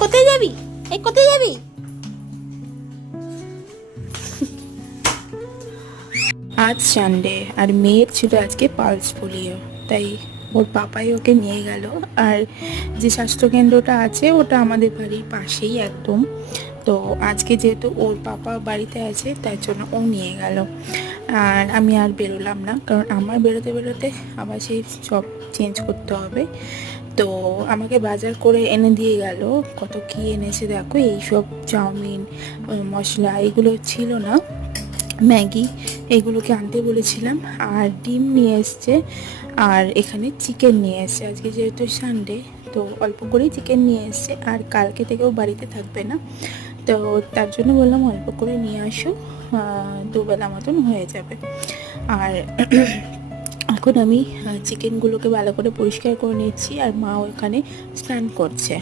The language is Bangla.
কোথায় যাবি? কোথায় যাবি? আজ সানডে আর মেয়ের ছিল আজকে পালস পোলিও, তাই ওর পাপাই ওকে নিয়ে গেল। আর যে স্বাস্থ্যকেন্দ্রটা আছে ওটা আমাদের বাড়ির পাশেই একদম। তো আজকে যেহেতু ওর পাপা বাড়িতে আছে তাই জন্য ও নিয়ে গেল। আর আমি আর বেরোলাম না, কারণ আমার বেরোতে বেরোতে আবার সেই সব চেঞ্জ করতে হবে। তো আমাকে বাজার করে এনে দিয়ে গেল। কত কী এনেছে দেখো, এইসব চাউমিন, মশলা এগুলো ছিল না, ম্যাগি এগুলোকে আনতে বলেছিলাম। আর ডিম নিয়ে এসছে, আর এখানে চিকেন নিয়ে এসছে। আজকে যেহেতু সানডে তো অল্প করেই চিকেন নিয়ে এসছে, আর কালকে থেকেও বাড়িতে থাকবে না, তো তার জন্য বললাম অল্প করে নিয়ে আসো, দুবেলা মতন হয়ে যাবে। আর এখন আমি চিকেনগুলোকে ভালো করে পরিষ্কার করে নিচ্ছি, আর মা ওখানে স্নান করছে।